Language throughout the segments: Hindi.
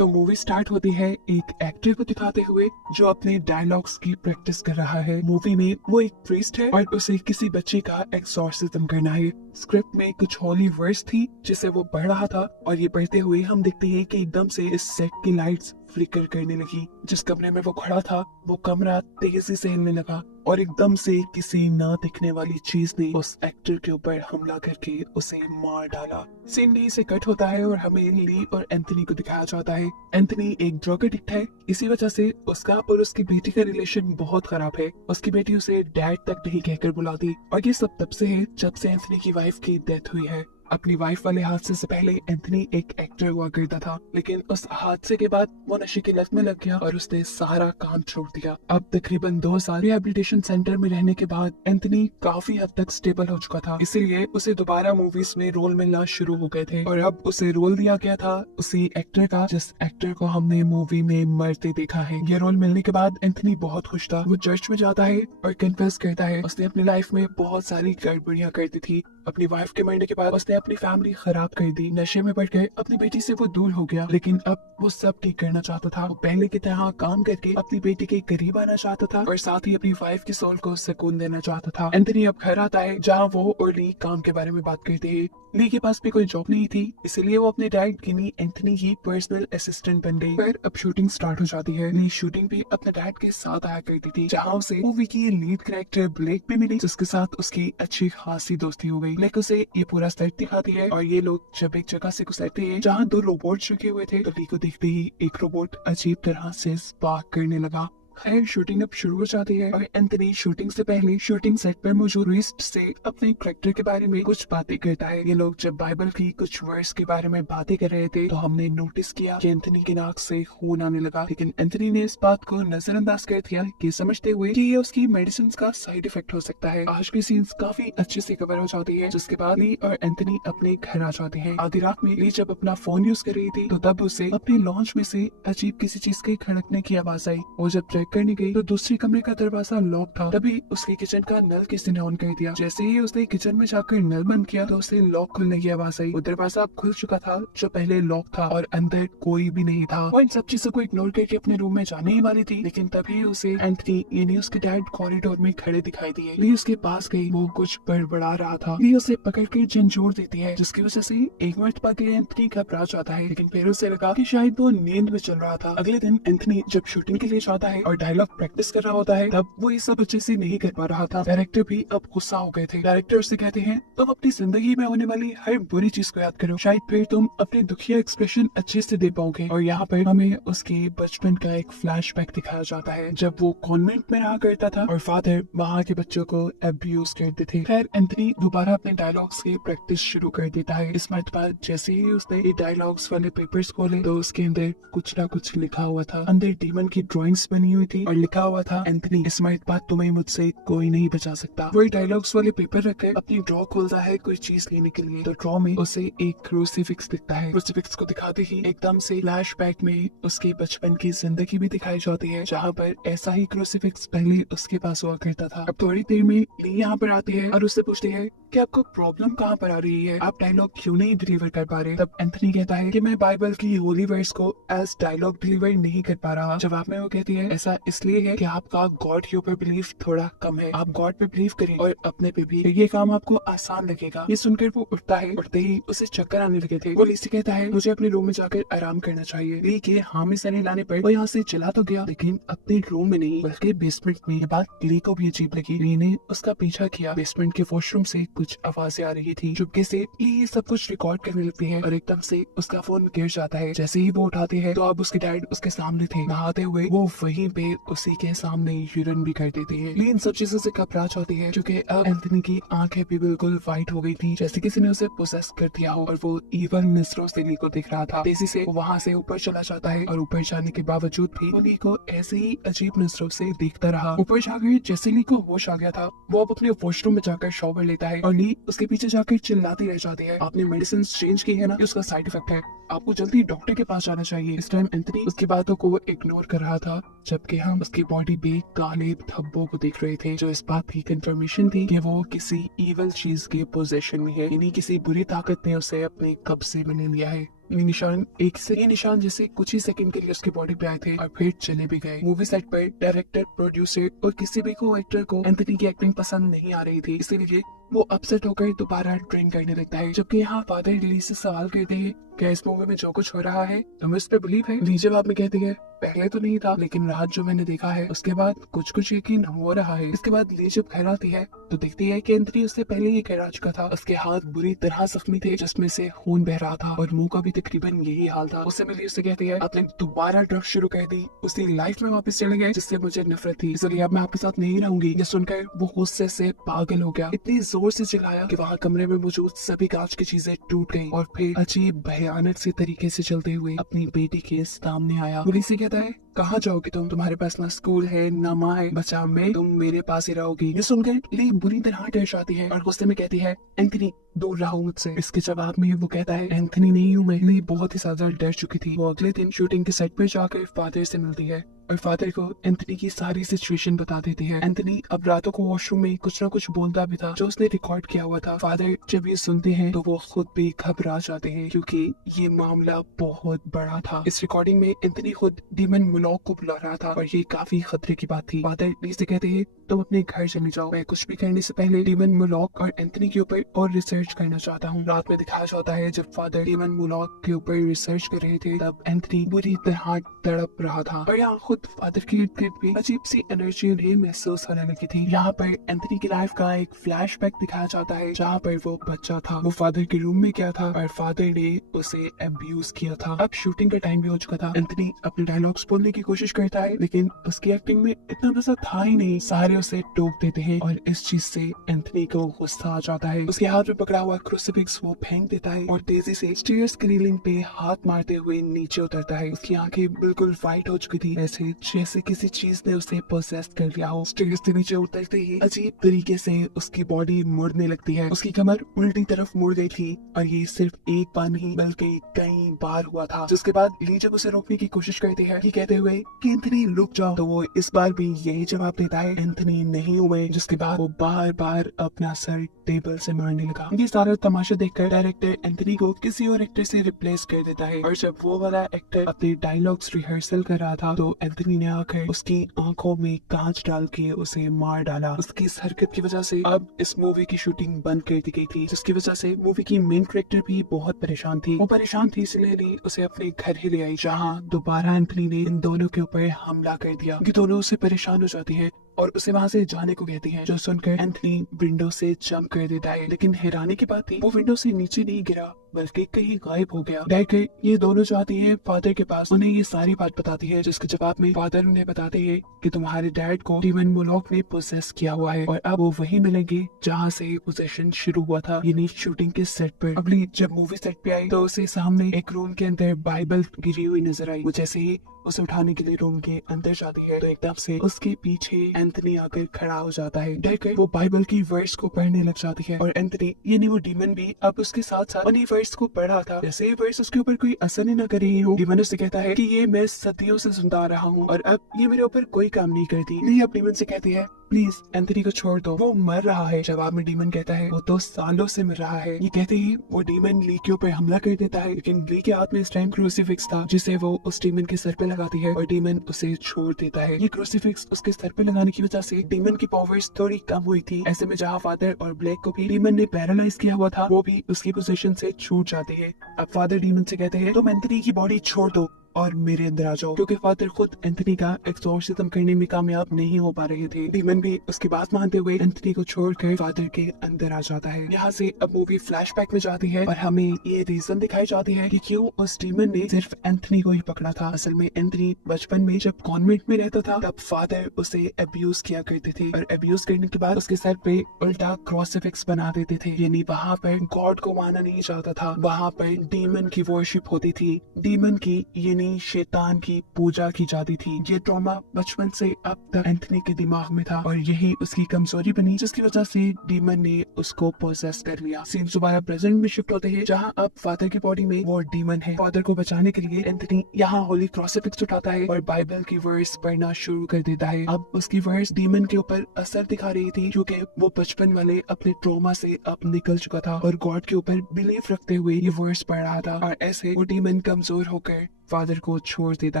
तो मूवी स्टार्ट होती है एक एक्टर को दिखाते हुए जो अपने डायलॉग्स की प्रैक्टिस कर रहा है। मूवी में वो एक प्रीस्ट है और उसे किसी बच्चे का एक्सॉर्सिज्म करना है। स्क्रिप्ट में कुछ होली वर्ड्स थी जिसे वो पढ़ रहा था और ये पढ़ते हुए हम देखते हैं कि एकदम से इस सेट की लाइट्स फ्लिकर करने लगी। जिस कमरे में वो खड़ा था वो कमरा तेजी से हिलने लगा और एकदम से किसी न दिखने वाली चीज ने उस एक्टर के ऊपर हमला करके उसे मार डाला। सीन में से कट होता है और हमें ली और एंथनी को दिखाया जाता है। एंथनी एक ड्रग एडिक्ट है, इसी वजह से उसका और उसकी बेटी का रिलेशन बहुत खराब है। उसकी बेटी उसे डैड तक नहीं कहकर बुलाती और ये सब तब से है जब से एंथनी की वाइफ की डेथ हुई है। अपनी वाइफ वाले हादसे से पहले एंथनी एक एक्टर हुआ करता था, लेकिन उस हादसे के बाद वो नशे की लत में लग गया और उसने सारा काम छोड़ दिया। अब तकरीबन 2 साल रिहैबिलिटेशन सेंटर में रहने के बाद एंथनी काफी हद तक स्टेबल हो चुका था, इसीलिए उसे दोबारा मूवीज में रोल मिलना शुरू हो गए थे और अब उसे रोल दिया गया था उसी एक्टर का जिस एक्टर को हमने मूवी में मरते देखा है। ये रोल मिलने के बाद एंथनी बहुत खुश था। वो चर्च में जाता है और कन्फेस करता है उसने अपनी लाइफ में बहुत सारी गड़बड़ियां कर दी थी। अपनी वाइफ के मरने के बाद उसने अपनी फैमिली खराब कर दी, नशे में पड़ गए, अपनी बेटी से वो दूर हो गया, लेकिन अब वो सब ठीक करना चाहता था। वो पहले की तरह काम करके अपनी बेटी के करीब आना चाहता था और साथ ही अपनी वाइफ की सोल को सुकून देना चाहता था। एंथनी अब घर आता है जहाँ वो और ली काम के बारे में बात करते हैं। ली के पास भी कोई जॉब नहीं थी, इसीलिए वो अपने डैड गिनी एंथनी की पर्सनल असिस्टेंट बन गई। फिर अब शूटिंग स्टार्ट हो जाती है। ली शूटिंग भी अपने डैड के साथ आया करती थी, जहाँ उसे मूवी की लीड कैरेक्टर ब्लेक भी मिली जिसके साथ उसकी अच्छी खासी दोस्ती हो गई। ब्लेक उसे ये पूरा सेट दिखाती है और ये लोग जब एक जगह से गुजरते हैं जहाँ 2 रोबोट रुके हुए थे तो ली को देखते ही एक रोबोट अजीब तरह से स्पार्क करने लगा। खैर शूटिंग अब शुरू हो जाती है और एंथनी शूटिंग से पहले शूटिंग सेट पर मौजूद टूरिस्ट से अपने कैरेक्टर के बारे में कुछ बातें करता है। ये लोग जब बाइबल की कुछ वर्स के बारे में बातें कर रहे थे तो हमने नोटिस किया कि एंथनी की नाक से खून आने लगा, लेकिन एंथनी ने इस बात को नजरअंदाज कर दिया कि समझते हुए कि ये उसकी मेडिसिन का साइड इफेक्ट हो सकता है। आज की सीन्स काफी अच्छे से कवर हो जाती है, जिसके बाद ली और एंथनी अपने घर आ जाते हैं। आधी रात में ली जब अपना फोन यूज कर रही थी तो तब उसे अपने लॉन्च में से अजीब किसी चीज के खड़कने की आवाज आई। वो जब चेक करने गई तो दूसरे कमरे का दरवाजा लॉक था। तभी उसके किचन का नल किसी ने ऑन कर दिया। जैसे ही उसने किचन में जाकर नल बंद किया तो उसे लॉक खुलने की आवाज आई। वो दरवाजा अब खुल चुका था जो पहले लॉक था और अंदर कोई भी नहीं था। वो इन सब चीजों को इग्नोर करके अपने रूम में जाने ही वाली थी, लेकिन तभी उसे एंथनी यानी उसके डैड कॉरिडोर में खड़े दिखाई दिए। ली उसके पास गई, वो कुछ बड़बड़ा रहा था। ली उसे पकड़ के झंझोड़ देती है, जिसकी वजह से एक मरतबा के एंथनी घबरा जाता है, लेकिन फिर उसे लगा कि शायद वो नींद में चल रहा था। अगले दिन एंथनी जब शूटिंग के लिए जाता है और डायलॉग प्रैक्टिस कर रहा होता है तब वो ये सब अच्छे से नहीं कर पा रहा था। डायरेक्टर भी अब गुस्सा हो गए थे। डायरेक्टर उससे कहते हैं तुम अपनी जिंदगी में होने वाली हर बुरी चीज को याद करो, शायद फिर तुम अपने दुखिया एक्सप्रेशन अच्छे से दे पाओगे। और यहाँ पर हमें उसके बचपन का एक फ्लैशबैक दिखाया जाता है जब वो कॉन्वेंट में रहा करता था और फादर वहाँ के बच्चों को अब्यूज करते थे। खैर एंथनी दोबारा अपने डायलॉग्स की प्रैक्टिस शुरू कर देता है। इस मरतबा जैसे ही उसने ये डायलॉग्स वाले पेपर्स खोले तो उसके अंदर कुछ ना कुछ लिखा हुआ था। अंदर डीमन की ड्राइंग्स बनी हुई थी और लिखा हुआ था एंथनी इस मरतबा तुम्हें मुझसे कोई नहीं बचा सकता। वही डायलॉग्स वाले पेपर रखकर अपनी ड्रॉ खोलता है कोई चीज लेने के लिए, तो ड्रॉ में उसे एक क्रूसीफिक्स दिखता है। क्रूसीफिक्स को दिखाते ही एकदम से फ्लैशबैक में उसके बचपन की जिंदगी भी दिखाई जाती है, जहाँ पर ऐसा ही क्रूसीफिक्स पहले उसके पास हुआ करता था। अब थोड़ी देर में ली यहाँ पर आती है और उससे पूछती है कि आपको प्रॉब्लम कहाँ पर आ रही है, आप डायलॉग क्यों नहीं डिलीवर कर पा रहे। तब एंथनी कहता है कि मैं बाइबल की होली वर्स को एज डायलॉग डिलीवर नहीं कर पा रहा। जवाब में वो कहती है ऐसा इसलिए है कि आपका गॉड के ऊपर बिलीफ थोड़ा कम है, आप गॉड पे बिलीव करें और अपने पे भी, ये काम आपको आसान लगेगा। ये सुनकर वो उठता है, उठते ही उसे चक्कर आने लगे थे। वो ली से कहता है मुझे अपने रूम में जाकर आराम करना चाहिए। ली के हाँ में सनी लाने पर वो यहाँ से चला तो गया, लेकिन अपने रूम में नहीं बल्कि बेसमेंट में। ये बात ली को भी अजीब लगी। ली ने उसका पीछा किया। बेसमेंट के वॉशरूम से कुछ आवाजें आ रही थी। चुपके से ली ये सब कुछ रिकॉर्ड करने लगती है और एकदम से उसका फोन गिर जाता है। जैसे ही वो उठाते हैं तो अब उसके डैड उसके सामने थे। नहाते हुए वो वहीं पे उसी के सामने यूरिन भी कर देते हैं। ली इन सब चीजों से घबरा जाती है क्योंकि अब एंथनी की आंखें भी बिल्कुल व्हाइट हो गई थी, जैसे किसी ने उसे पोसेस कर दिया हो और वो इवल नजरों से ली को देख रहा था। तेजी से वो वहाँ से ऊपर चला जाता है और ऊपर जाने के बावजूद भी वो ली को ऐसे ही अजीब नजरों से देखता रहा। ऊपर जाकर जैसे ली को होश आ गया था वो अब अपने वॉशरूम में जाकर शॉवर लेता है और ली उसके पीछे जाकर चिल्लाती रह जाती है आपने मेडिसिन चेंज की है ना, ये उसका साइड इफेक्ट है, आपको जल्दी डॉक्टर के पास जाना चाहिए। इस टाइम एंथनी उसकी बातों को इग्नोर कर रहा था, जबकि हम उसकी बॉडी पे काले धब्बों को देख रहे थे, जो इस बात की कंफर्मेशन थी कि वो किसी इवल चीज के पोजेशन में है, यानी किसी बुरी ताकत ने उसे अपने कब्जे में ले लिया है। ये निशान जैसे कुछ ही सेकंड के लिए उसकी बॉडी पे आए थे और फिर चले भी गए। मूवी सेट पर डायरेक्टर, प्रोड्यूसर और किसी भी को एक्टर को एंथनी की एक्टिंग पसंद नहीं आ रही थी, इसीलिए वो अपसेट होकर दोबारा ट्रेन करने लगता है। जबकि यहाँ फादर लिली से सवाल करते हैं, क्या इस मूवी में जो कुछ हो रहा है तुम्हें इस पे बिलीव है? ली जवाब में कहती है, पहले तो नहीं था, लेकिन रात जो मैंने देखा है उसके बाद कुछ कुछ यकीन हो रहा है। इसके बाद ली जब घर आती है तो देखती है कि एंथनी उससे पहले ही घर आ चुका था। उसके हाथ बुरी तरह जख्मी थे जिसमें से खून बह रहा था और मुंह का भी तकरीबन यही हाल था। उससे मिली उससे कहती है, आपने दोबारा ड्रग्स शुरू कर दी, उसी लाइफ में वापस चले गए जिससे मुझे नफरत थी, इसलिए अब मैं आपके साथ नहीं रहूंगी। ये सुनकर वो गुस्से से पागल हो गया, इतनी जोर से चिल्लाया कि वहाँ कमरे में मौजूद सभी कांच की चीजें टूट गयी और फिर अजीब भयानक से तरीके से चलते हुए अपनी बेटी के सामने आया। पुलिस से कहता है, कहाँ जाओगी तुम? तुम्हारे पास ना स्कूल है ना माँ है, बचा मैं, तुम मेरे पास ही रहोगी। ये सुनकर ली बुरी तरह डर जाती है और गुस्से में कहती है, एंथनी दूर रहो मुझसे। इसके जवाब में वो कहता है, एंथनी नहीं हूँ मैं। ली बहुत ही ज्यादा डर चुकी थी। वो अगले दिन शूटिंग के सेट पर जाकर फादर से मिलती है और फादर को एंथनी की सारी सिचुएशन बता देती है। एंथनी अब रातों को वॉशरूम में कुछ न कुछ बोलता भी था जो उसने रिकॉर्ड किया हुआ था। फादर जब ये सुनते हैं तो वो खुद भी घबरा जाते हैं क्योंकि ये मामला बहुत बड़ा था। इस रिकॉर्डिंग में एंथनी खुद डीमन मुलॉक को बुला रहा था और ये काफी खतरे की बात थी। फादर ली से कहते हैं, तुम अपने घर चले जाओ, मैं कुछ भी करने से पहले डीमन मुलॉक और एंथनी के ऊपर और रिसर्च करना चाहता हूँ। रात में दिखाया जाता है जब फादर डीमन मुलॉक के ऊपर रिसर्च कर रहे थे तब एंथनी बुरी तरह तड़प रहा था और यहाँ खुद फादर की इर्द-गिर्द भी अजीब सी एनर्जी उन्हें महसूस होने लगी थी। यहाँ पर एंथनी की लाइफ का एक फ्लैशबैक दिखाया जाता है जहाँ पर वो बच्चा था, वो फादर के रूम में गया था और फादर ने उसे अब्यूज किया था। अब शूटिंग का टाइम भी हो चुका था। एंथनी अपने डायलॉग्स बोलने की कोशिश करता है लेकिन उसकी एक्टिंग में इतना मजा था ही नहीं। सारे उसे टोक देते हैं और इस चीज से एंथनी को गुस्सा आ जाता है। उसके हाथ में पकड़ा हुआ क्रूसिफिक्स वो फेंक देता है और तेजी से स्टेयर्स की रेलिंग पे हाथ मारते हुए नीचे उतरता है। उसकी आंखें बिल्कुल वाइट हो चुकी थी, ऐसे जैसे किसी चीज ने उसे पोसेस कर लिया हो। स्टेयर्स से नीचे उतरते ही अजीब तरीके से उसकी बॉडी मुड़ने लगती है। उसकी कमर उल्टी तरफ मुड़ गई थी और ये सिर्फ एक बार नहीं बल्कि कई बार हुआ था। जिसके बाद ली जब उसे रोकने की कोशिश करती है ये कहते हुए कि एंथनी रुक जाओ, तो वो इस बार भी यही जवाब देता है, एंथनी नहीं हुए। जिसके बाद वो बार बार अपना सर टेबल से मारने लगा। ये सारा तमाशा देखकर डायरेक्टर एंथनी को किसी और एक्टर से रिप्लेस कर देता है और जब वो वाला एक्टर अपने डायलॉग्स रिहर्सल कर रहा था तो एंथनी ने आकर उसकी आंखों में कांच डाल के उसे मार डाला। उसकी इस हरकत की वजह से अब इस मूवी की शूटिंग बंद कर दी गई थी, जिसकी वजह से मूवी की मेन कैरेक्टर भी बहुत परेशान थी। वो परेशान थी इसलिए ली उसे अपने घर ही ले आई जहाँ दोबारा एंथनी ने इन दोनों के ऊपर हमला कर दिया। ये दोनों उससे परेशान हो जाती है और उसे वहाँ से जाने को कहती है, जो सुनकर एंथनी विंडो से जंप कर देता है। लेकिन हैरानी की बात थी वो विंडो से नीचे नहीं गिरा बल्कि कहीं गायब हो गया। डैड ये दोनों जाती हैं फादर के पास, उन्हें ये सारी बात बताती है जिसके जवाब में फादर उन्हें बताते हैं कि तुम्हारे डैड को डीमन मुलॉक ने पोसेस किया हुआ है और अब वो वहीं मिलेंगे जहाँ से पोसेशन शुरू हुआ था, यानी शूटिंग के सेट पर। अगली जब मूवी सेट पे आई तो उसे सामने एक रूम के अंदर बाइबल गिरी हुई नजर आई। वो जैसे ही उसे उठाने के लिए रूम के अंदर जाती है तो एकदम से उसके पीछे एंथनी आकर खड़ा हो जाता है। डरकर वो बाइबल की वर्स को पढ़ने लग जाती है और एंथनी यानी वो डीमन भी अब उसके साथ साथ उन्हीं वर्स को पढ़ रहा था। जैसे ये वर्स उसके ऊपर कोई असर ही न कर रही हो, डीमन उससे कहता है कि ये मैं सदियों से सुनता आ रहा हूँ और अब ये मेरे ऊपर कोई काम नहीं करती। ली अब डीमन से कहती है, प्लीज एंथनी को छोड़ दो, वो मर रहा है। जवाब में डीमन कहता है, वो 2 सालों से मर रहा है। ये कहते ही वो डीमन ली के ऊपर हमला कर देता है, लेकिन ली के हाथ में इस टाइम क्रूसीफिक्स था जिसे वो उस डीमन के सर पे लगाती है और डीमन उसे छोड़ देता है। ये क्रूसीफिक्स उसके सर पे लगाने की वजह से डीमन की पावर्स थोड़ी कम हुई थी। ऐसे में जहाँ फादर और ब्लैक को भी डीमन ने पैरालाइज किया हुआ था वो भी उसकी पोजीशन से छूट जाते हैं। अब फादर डीमन से कहते हैं, तुम एंथनी की बॉडी छोड़ दो और मेरे अंदर आ जाओ, क्योंकि फादर खुद एंथनी का एक्सॉर्सिज्म करने में कामयाब नहीं हो पा रहे थे। डीमन भी उसकी बात मानते हुए एंथनी को छोड़कर फादर के अंदर आ जाता है। यहाँ से अब मूवी फ्लैशबैक में जाती है और हमें ये रीजन दिखाई जाती है कि क्यों उस डीमन ने सिर्फ एंथनी को ही पकड़ा था। असल में एंथनी बचपन में जब कॉन्वेंट में रहता था तब फादर उसे अब्यूज किया करते थे और अब्यूज करने के बाद उसके सर पे उल्टा क्रूसीफिक्स बना देते थे, यानी वहाँ पर गॉड को माना नहीं जाता था, वहाँ पर डीमन की वर्शिप होती थी। डीमन की यानी एंथनी शैतान की पूजा की जाती थी। ये ट्रॉमा बचपन से अब तक एंथनी के दिमाग में था और यही उसकी कमजोरी बनी, जिसकी वजह से डीमन ने उसको पोजेस कर लिया। सीन दोबारा प्रेजेंट में शिफ्ट होते हैं, जहाँ अब फादर की बॉडी में वो डीमन है। फादर को बचाने के लिए एंथनी यहाँ होली क्रूसिफिक्स उठाता है और बाइबल की वर्स पढ़ना शुरू कर देता है। अब उसकी वर्स डीमन के ऊपर असर दिखा रही थी, क्योंकि वो बचपन वाले अपने ट्रॉमा से अब निकल चुका था और गॉड के ऊपर बिलीव रखते हुए ये वर्स पढ़ रहा था, और ऐसे वो डीमन कमजोर होकर फादर को छोड़ देता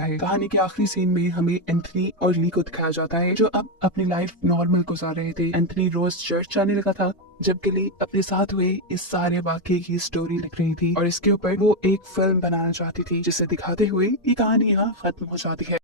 है। कहानी के आखिरी सीन में हमें एंथनी और ली को दिखाया जाता है, जो अब अपनी लाइफ नॉर्मल गुजार रहे थे। एंथनी रोज चर्च जाने लगा था, जबकि ली अपने साथ हुए इस सारे वाकये की स्टोरी लिख रही थी और इसके ऊपर वो एक फिल्म बनाना चाहती थी, जिसे दिखाते हुए ये कहानी यहाँ खत्म हो जाती है।